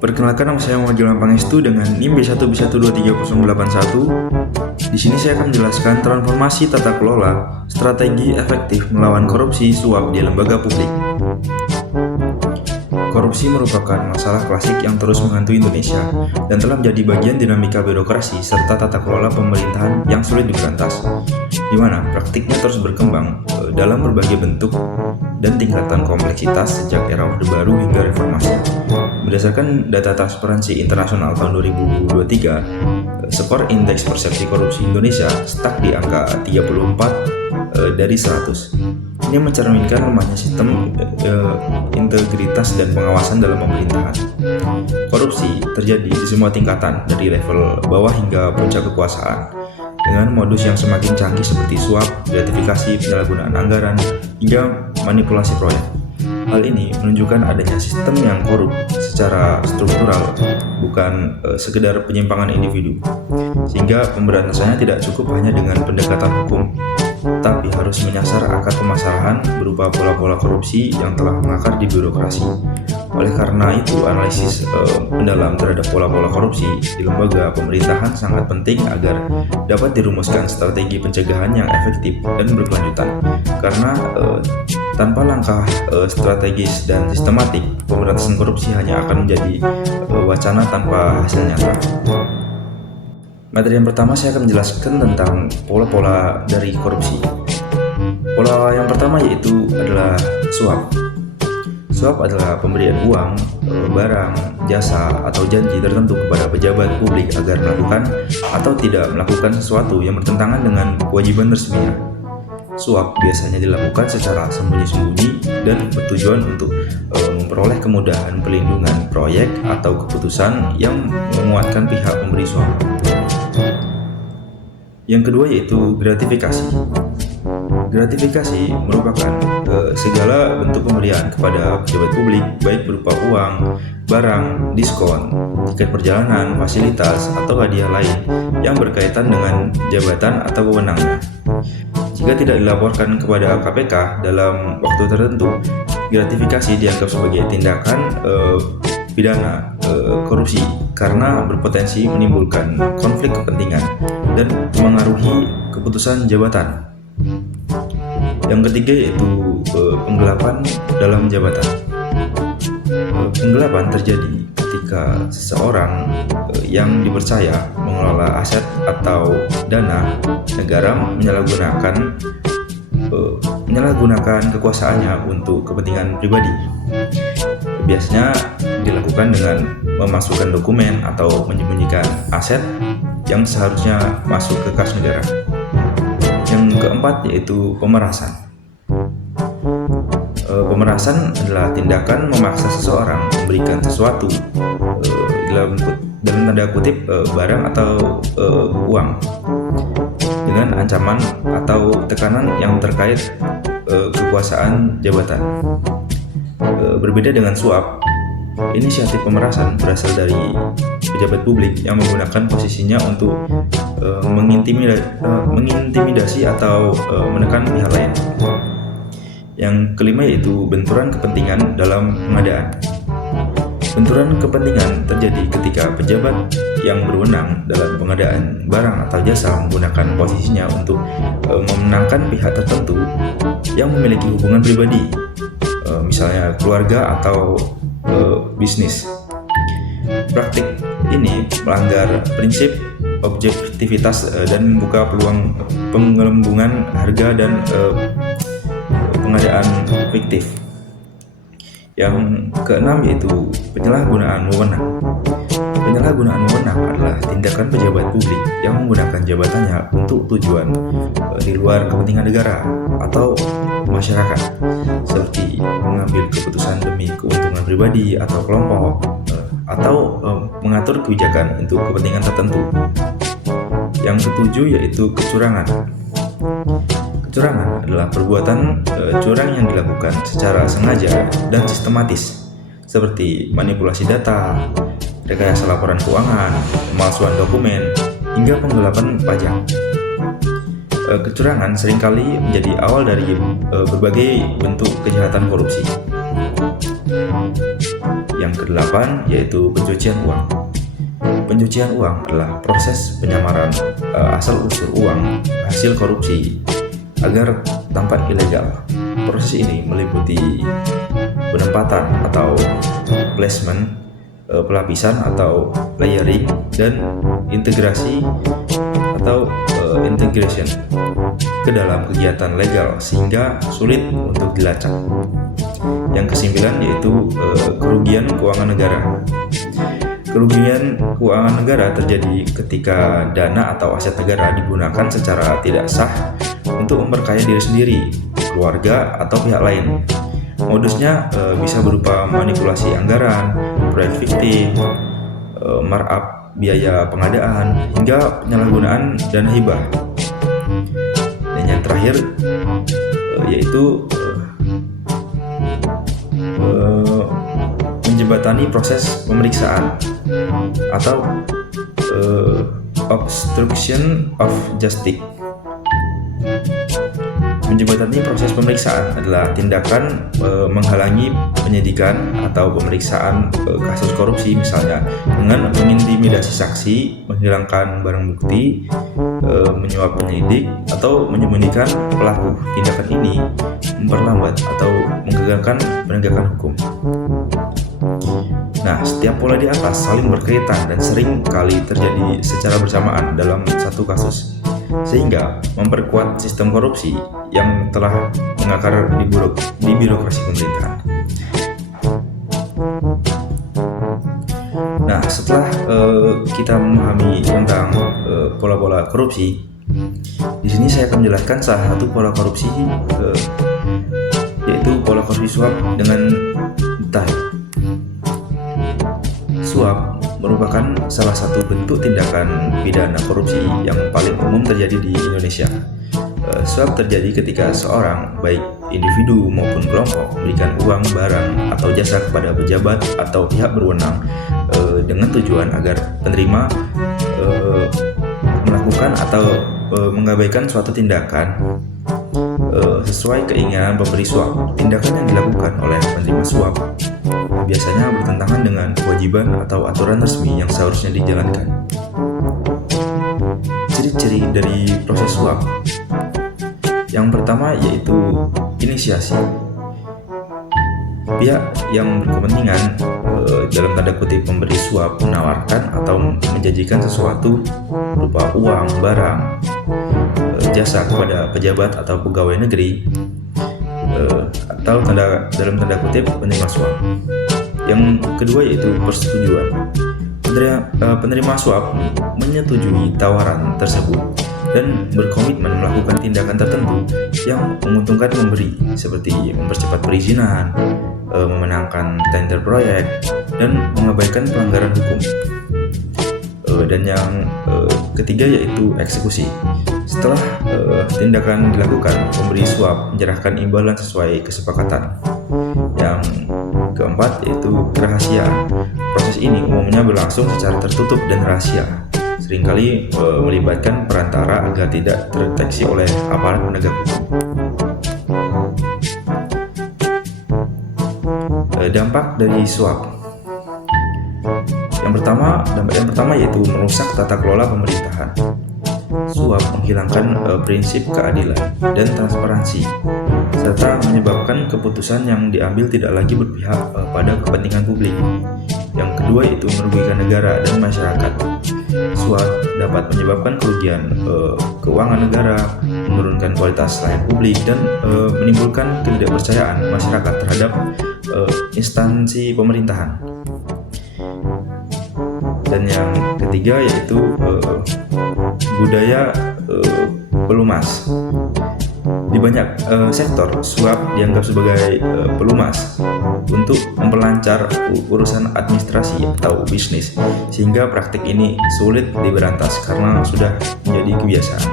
Perkenalkan, nama saya Muhammad Pangestu dengan NIM B1B1230081. Di sini saya akan menjelaskan transformasi tata kelola, strategi efektif melawan korupsi suap di lembaga publik. Korupsi merupakan masalah klasik yang terus menghantui Indonesia dan telah menjadi bagian dinamika birokrasi serta tata kelola pemerintahan yang sulit diberantas, di mana praktiknya terus berkembang dalam berbagai bentuk dan tingkatan kompleksitas sejak era Orde Baru hingga reformasi. Berdasarkan data Transparansi Internasional tahun 2023, skor indeks persepsi korupsi Indonesia stuck di angka 34 dari 100. Ini mencerminkan lemahnya sistem integritas dan pengawasan dalam pemerintahan. Korupsi terjadi di semua tingkatan, dari level bawah hingga puncak kekuasaan, dengan modus yang semakin canggih seperti suap, gratifikasi, penyalahgunaan anggaran, hingga manipulasi proyek. Hal ini menunjukkan adanya sistem yang korup secara struktural, bukan sekedar penyimpangan individu, sehingga pemberantasannya tidak cukup hanya dengan pendekatan hukum, tapi harus menyasar akar permasalahan berupa pola-pola korupsi yang telah mengakar di birokrasi. Oleh karena itu, analisis mendalam terhadap pola-pola korupsi di lembaga pemerintahan sangat penting agar dapat dirumuskan strategi pencegahan yang efektif dan berkelanjutan. Karena tanpa langkah strategis dan sistematik, pemberantasan korupsi hanya akan menjadi wacana tanpa hasil nyata. Materi yang pertama, saya akan menjelaskan tentang pola-pola dari korupsi. Pola yang pertama yaitu adalah suap. Suap adalah pemberian uang, barang, jasa, atau janji tertentu kepada pejabat publik agar melakukan atau tidak melakukan sesuatu yang bertentangan dengan kewajiban resminya. Suap biasanya dilakukan secara sembunyi-sembunyi dan bertujuan untuk memperoleh kemudahan pelindungan proyek atau keputusan yang menguatkan pihak pemberi suap. Yang kedua yaitu gratifikasi. Gratifikasi merupakan segala bentuk pemberian kepada pejabat publik, baik berupa uang, barang, diskon, tiket perjalanan, fasilitas, atau hadiah lain yang berkaitan dengan jabatan atau wewenangnya. Jika tidak dilaporkan kepada KPK dalam waktu tertentu, gratifikasi dianggap sebagai tindakan pidana korupsi karena berpotensi menimbulkan konflik kepentingan dan mengaruhi keputusan jabatan. Yang ketiga yaitu penggelapan dalam jabatan. Penggelapan terjadi ketika seseorang yang dipercaya mengelola aset atau dana negara menyalahgunakan kekuasaannya untuk kepentingan pribadi. Biasanya dilakukan dengan memasukkan dokumen atau menyembunyikan aset yang seharusnya masuk ke kas negara. Yang keempat yaitu pemerasan. Pemerasan adalah tindakan memaksa seseorang memberikan sesuatu, dalam tanda kutip, barang atau uang, dengan ancaman atau tekanan yang terkait kekuasaan jabatan. Berbeda dengan suap, inisiatif pemerasan berasal dari pejabat publik yang menggunakan posisinya untuk mengintimidasi atau menekan pihak lain. Yang kelima yaitu benturan kepentingan dalam pengadaan. Benturan kepentingan terjadi ketika pejabat yang berwenang dalam pengadaan barang atau jasa menggunakan posisinya untuk memenangkan pihak tertentu yang memiliki hubungan pribadi, misalnya keluarga atau bisnis. Praktik ini melanggar prinsip objektivitas dan membuka peluang penggelembungan harga dan pengadaan fiktif. Yang keenam yaitu penyalahgunaan wewenang. Penyalahgunaan wewenang adalah tindakan pejabat publik yang menggunakan jabatannya untuk tujuan di luar kepentingan negara atau masyarakat, seperti mengambil keputusan demi keuntungan pribadi atau kelompok, atau mengatur kebijakan untuk kepentingan tertentu. Yang ketujuh yaitu kecurangan. Kecurangan adalah perbuatan curang yang dilakukan secara sengaja dan sistematis, seperti manipulasi data, rekayasa laporan keuangan, pemalsuan dokumen, hingga penggelapan pajak. Kecurangan seringkali menjadi awal dari berbagai bentuk kejahatan korupsi. Yang kedelapan yaitu pencucian uang. Pencucian uang adalah proses penyamaran asal-usul uang hasil korupsi agar tampak ilegal. Proses ini meliputi penempatan atau placement, pelapisan atau layering, dan integrasi atau integration ke dalam kegiatan legal sehingga sulit untuk dilacak. Yang kesembilan yaitu kerugian keuangan negara. Kerugian keuangan negara terjadi ketika dana atau aset negara digunakan secara tidak sah untuk memperkaya diri sendiri, keluarga, atau pihak lain. Modusnya bisa berupa manipulasi anggaran, proyek fiktif, markup biaya pengadaan, hingga penyalahgunaan dana hibah. Dan yang terakhir yaitu menjembatani proses pemeriksaan atau obstruction of justice. Menjembatani proses pemeriksaan adalah tindakan menghalangi penyidikan atau pemeriksaan kasus korupsi, misalnya dengan mengintimidasi saksi, menghilangkan barang bukti, menyuap penyidik, atau menyembunyikan pelaku. Tindakan ini memperlambat atau menggagalkan penegakan hukum. Nah, setiap pola di atas saling berkaitan dan sering kali terjadi secara bersamaan dalam satu kasus, sehingga memperkuat sistem korupsi yang telah mengakar di birokrasi pemerintahan. Nah, setelah kita memahami tentang pola-pola korupsi, di sini saya akan menjelaskan salah satu pola korupsi, yaitu pola korupsi suap dengan detail. Suap merupakan salah satu bentuk tindakan pidana korupsi yang paling umum terjadi di Indonesia. Suap terjadi ketika seorang, baik individu maupun kelompok, memberikan uang, barang, atau jasa kepada pejabat atau pihak berwenang dengan tujuan agar penerima melakukan atau mengabaikan suatu tindakan sesuai keinginan pemberi suap. Tindakan yang dilakukan oleh penerima suap biasanya bertentangan dengan kewajiban atau aturan resmi yang seharusnya dijalankan. Ciri-ciri dari proses suap. Yang pertama yaitu inisiasi. Pihak yang berkepentingan dalam tanda kutip memberi suap menawarkan atau menjanjikan sesuatu berupa uang, barang, jasa kepada pejabat atau pegawai negeri, atau dalam tanda kutip penerima suap. Yang kedua yaitu persetujuan. Penerima suap menyetujui tawaran tersebut dan berkomitmen melakukan tindakan tertentu yang menguntungkan pemberi, seperti mempercepat perizinan, memenangkan tender proyek, dan mengabaikan pelanggaran hukum. Dan yang ketiga yaitu eksekusi. Setelah tindakan dilakukan, pemberi suap menyerahkan imbalan sesuai kesepakatan. Yang keempat yaitu kerahasiaan. Proses ini umumnya berlangsung secara tertutup dan rahasia, seringkali melibatkan perantara agar tidak terdeteksi oleh aparat penegak hukum. Dampak dari suap. Dampak yang pertama yaitu merusak tata kelola pemerintahan. Suap menghilangkan prinsip keadilan dan transparansi, serta menyebabkan keputusan yang diambil tidak lagi berpihak pada kepentingan publik. Yang kedua yaitu merugikan negara dan masyarakat. Suap dapat menyebabkan kerugian keuangan negara, menurunkan kualitas layanan publik, dan menimbulkan ketidakpercayaan masyarakat terhadap instansi pemerintahan. Dan yang ketiga yaitu budaya pelumas. Di banyak sektor, suap dianggap sebagai pelumas untuk memperlancar urusan administrasi atau bisnis, sehingga praktik ini sulit diberantas karena sudah menjadi kebiasaan.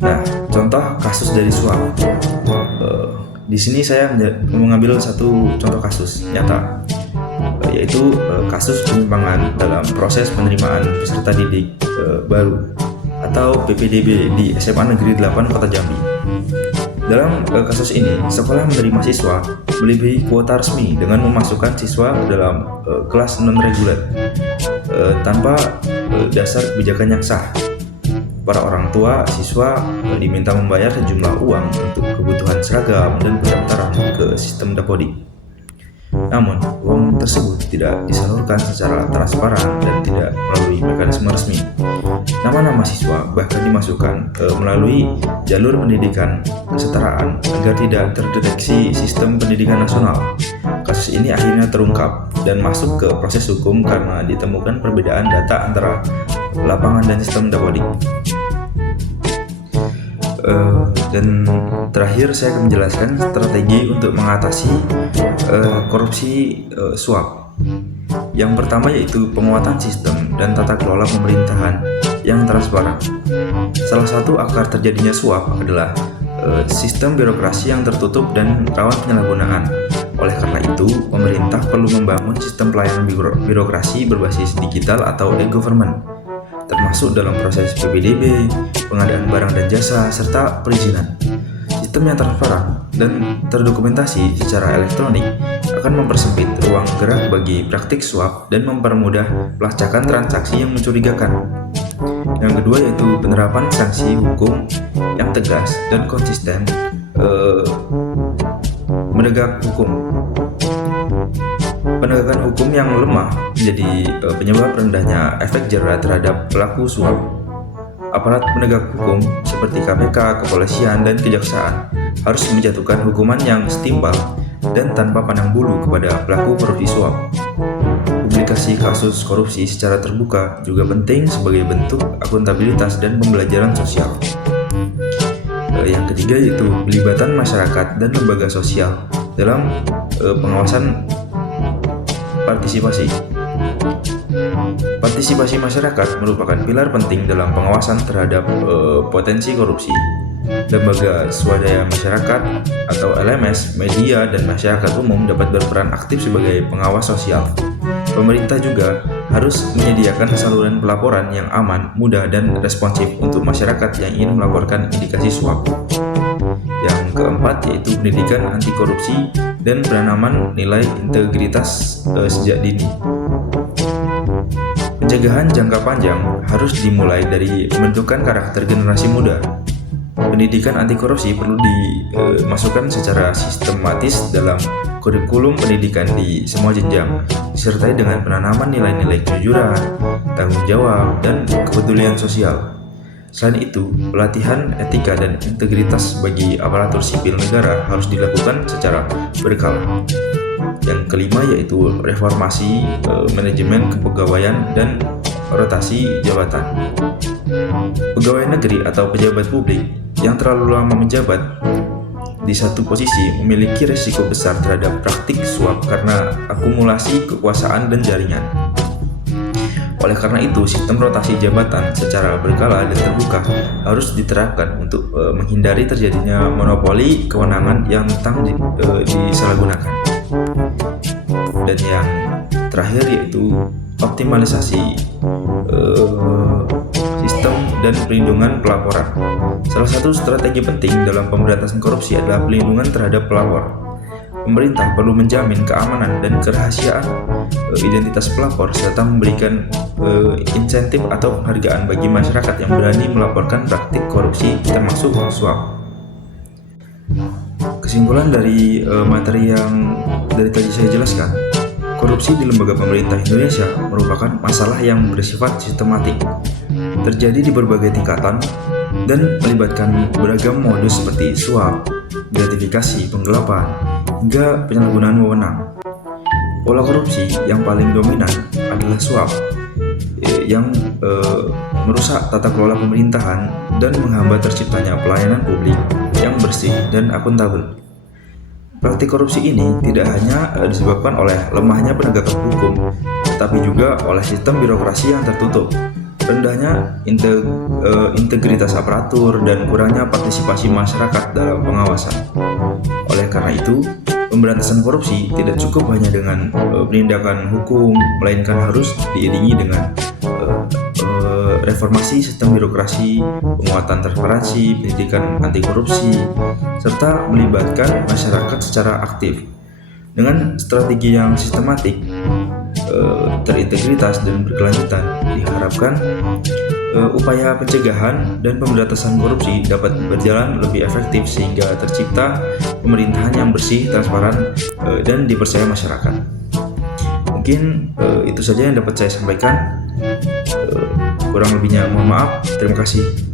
Nah, contoh kasus dari suap. Di sini saya mengambil satu contoh kasus nyata, yaitu kasus penyimpangan dalam proses penerimaan peserta didik baru atau PPDB di SMA Negeri 8 Kota Jambi. Dalam kasus ini, sekolah menerima siswa melebihi kuota resmi dengan memasukkan siswa ke dalam kelas non-reguler tanpa dasar kebijakan yang sah. Para orang tua siswa diminta membayar sejumlah uang untuk kebutuhan seragam dan pendaftaran ke sistem Dapodik. Namun, uang tersebut tidak disalurkan secara transparan dan tidak melalui mekanisme resmi. Nama-nama siswa bahkan dimasukkan melalui jalur pendidikan kesetaraan agar tidak terdeteksi sistem pendidikan nasional. Kasus ini akhirnya terungkap dan masuk ke proses hukum karena ditemukan perbedaan data antara lapangan dan sistem Dapodik. Dan terakhir saya akan menjelaskan strategi untuk mengatasi korupsi suap. Yang pertama yaitu penguatan sistem dan tata kelola pemerintahan yang transparan. Salah satu akar terjadinya suap adalah sistem birokrasi yang tertutup dan rawan penyalahgunaan. Oleh karena itu, pemerintah perlu membangun sistem pelayanan birokrasi berbasis digital atau e-government, termasuk dalam proses PPDB, pengadaan barang dan jasa, serta perizinan. Sistem yang transparan dan terdokumentasi secara elektronik akan mempersempit ruang gerak bagi praktik suap dan mempermudah pelacakan transaksi yang mencurigakan. Yang kedua yaitu penerapan sanksi hukum yang tegas dan konsisten menegak hukum. Penegakan hukum yang lemah menjadi penyebab rendahnya efek jera terhadap pelaku suap. Aparat penegak hukum seperti KPK, kepolisian, dan kejaksaan harus menjatuhkan hukuman yang setimpal dan tanpa pandang bulu kepada pelaku korupsi suap. Publikasi kasus korupsi secara terbuka juga penting sebagai bentuk akuntabilitas dan pembelajaran sosial. Yang ketiga yaitu pelibatan masyarakat dan lembaga sosial dalam pengawasan partisipasi. Partisipasi masyarakat merupakan pilar penting dalam pengawasan terhadap potensi korupsi. Lembaga swadaya masyarakat atau LMS, media, dan masyarakat umum dapat berperan aktif sebagai pengawas sosial. Pemerintah juga harus menyediakan saluran pelaporan yang aman, mudah, dan responsif untuk masyarakat yang ingin melaporkan indikasi suap. Yang keempat yaitu pendidikan anti korupsi dan penanaman nilai integritas sejak dini. Pencegahan jangka panjang harus dimulai dari pembentukan karakter generasi muda. Pendidikan anti korupsi perlu dimasukkan secara sistematis dalam kurikulum pendidikan di semua jenjang, disertai dengan penanaman nilai-nilai kejujuran, tanggung jawab, dan kepedulian sosial. Selain itu, pelatihan etika dan integritas bagi aparatur sipil negara harus dilakukan secara berkala. Yang kelima yaitu reformasi manajemen kepegawaian dan rotasi jabatan. Pegawai negeri atau pejabat publik yang terlalu lama menjabat di satu posisi memiliki risiko besar terhadap praktik suap karena akumulasi kekuasaan dan jaringan. Oleh karena itu, sistem rotasi jabatan secara berkala dan terbuka harus diterapkan untuk menghindari terjadinya monopoli kewenangan yang tentang disalahgunakan. Dan yang terakhir yaitu optimalisasi sistem dan perlindungan pelaporan. Salah satu strategi penting dalam pemberantasan korupsi adalah pelindungan terhadap pelapor. Pemerintah perlu menjamin keamanan dan kerahasiaan identitas pelapor serta memberikan insentif atau penghargaan bagi masyarakat yang berani melaporkan praktik korupsi termasuk suap. Kesimpulan dari materi yang dari tadi saya jelaskan, korupsi di lembaga pemerintah Indonesia merupakan masalah yang bersifat sistematik, terjadi di berbagai tingkatan dan melibatkan beragam modus seperti suap, gratifikasi, penggelapan, hingga penyalahgunaan wewenang. Pola korupsi yang paling dominan adalah suap, yang merusak tata kelola pemerintahan dan menghambat terciptanya pelayanan publik yang bersih dan akuntabel. Praktik korupsi ini tidak hanya disebabkan oleh lemahnya penegakan hukum, tetapi juga oleh sistem birokrasi yang tertutup, rendahnya integritas aparatur, dan kurangnya partisipasi masyarakat dalam pengawasan. Oleh karena itu, pemberantasan korupsi tidak cukup hanya dengan penindakan hukum, melainkan harus diiringi dengan reformasi sistem birokrasi, penguatan transparansi, pendidikan anti korupsi, serta melibatkan masyarakat secara aktif. Dengan strategi yang sistematik, terintegritas dan berkelanjutan, diharapkan upaya pencegahan dan pemberantasan korupsi dapat berjalan lebih efektif sehingga tercipta pemerintahan yang bersih, transparan, dan dipercaya masyarakat. Mungkin itu saja yang dapat saya sampaikan. Kurang lebihnya mohon maaf. Terima kasih.